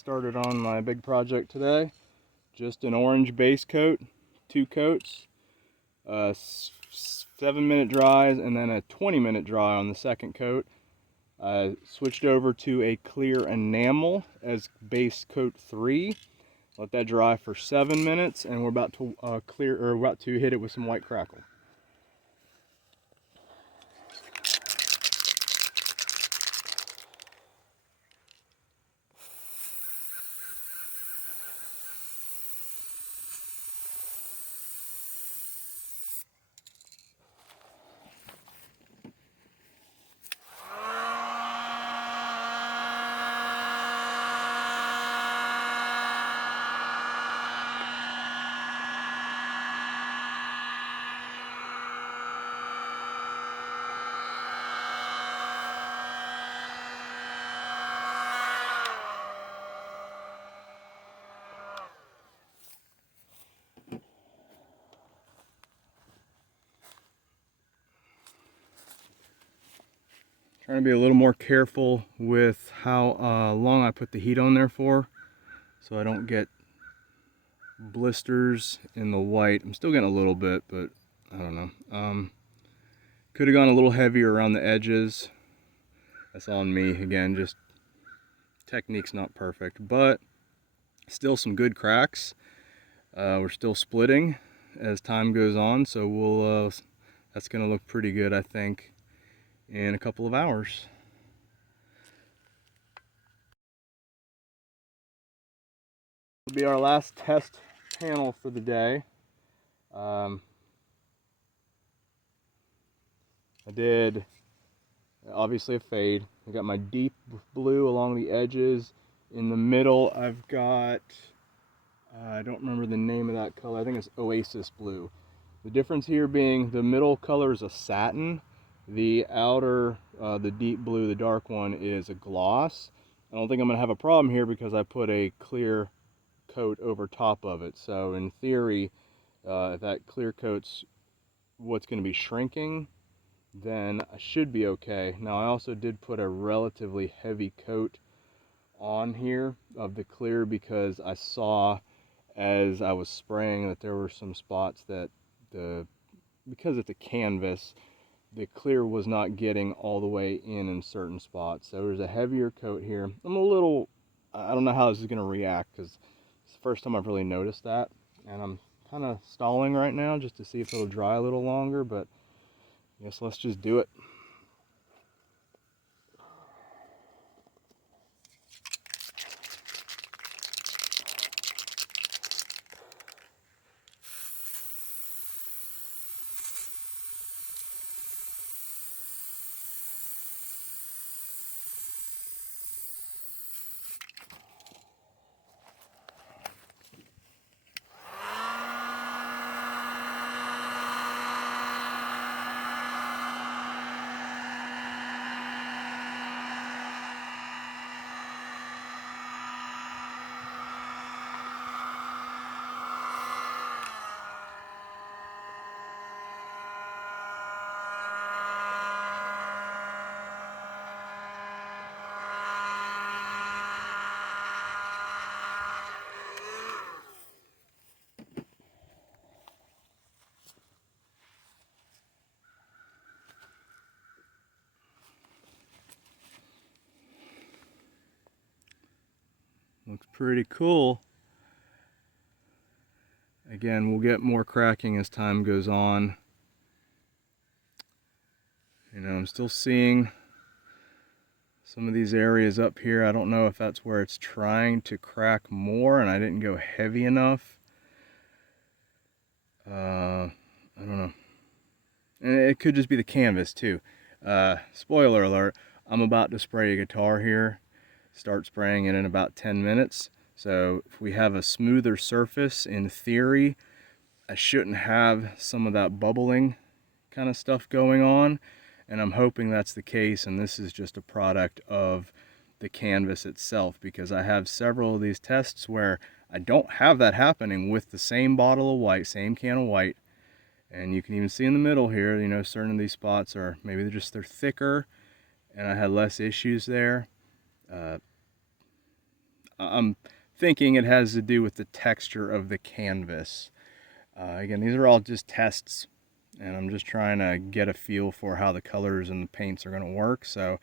Started on my big project today. Just an orange base coat, 2 coats, 7-minute dries, and then a 20-minute dry on the second coat. I switched over to a clear enamel as base coat 3. Let that dry for 7 minutes, and we're about to hit it with some white crackle. Trying to be a little more careful with how long I put the heat on there for, so I don't get blisters in the white. I'm still getting a little bit, but I don't know. Could have gone a little heavier around the edges. That's on me again, just technique's not perfect, but still some good cracks. We're still splitting as time goes on, so that's gonna look pretty good, I think, in a couple of hours. Will be our last test panel for the day. I did obviously a fade. I got my deep blue along the edges. In the middle I've got, I don't remember the name of that color, I think it's Oasis Blue. The difference here being the middle color is a satin, the outer, the deep blue, the dark one, is a gloss. I don't think I'm going to have a problem here because I put a clear coat over top of it. So in theory, if that clear coat's what's going to be shrinking, then I should be okay. Now I also did put a relatively heavy coat on here of the clear because I saw as I was spraying that there were some spots that because it's a canvas, the clear was not getting all the way in certain spots. So there's a heavier coat here. I don't know how this is going to react because it's the first time I've really noticed that. And I'm kind of stalling right now just to see if it'll dry a little longer, but I guess let's just do it. Looks pretty cool. Again, we'll get more cracking as time goes on. You know, I'm still seeing some of these areas up here. I don't know if that's where it's trying to crack more and I didn't go heavy enough. I don't know. And it could just be the canvas too. Spoiler alert, I'm about to spray a guitar here. Start spraying it in about 10 minutes. So if we have a smoother surface, in theory, I shouldn't have some of that bubbling kind of stuff going on. And I'm hoping that's the case, and this is just a product of the canvas itself, because I have several of these tests where I don't have that happening with the same bottle of white, same can of white. And you can even see in the middle here, you know, certain of these spots are, maybe they're thicker, and I had less issues there. I'm thinking it has to do with the texture of the canvas. Again, these are all just tests, and I'm just trying to get a feel for how the colors and the paints are going to work. So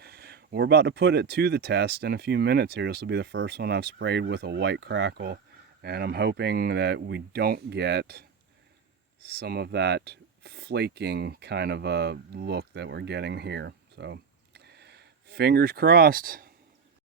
we're about to put it to the test in a few minutes here. This will be the first one I've sprayed with a white crackle, and I'm hoping that we don't get some of that flaking kind of a look that we're getting here. So fingers crossed.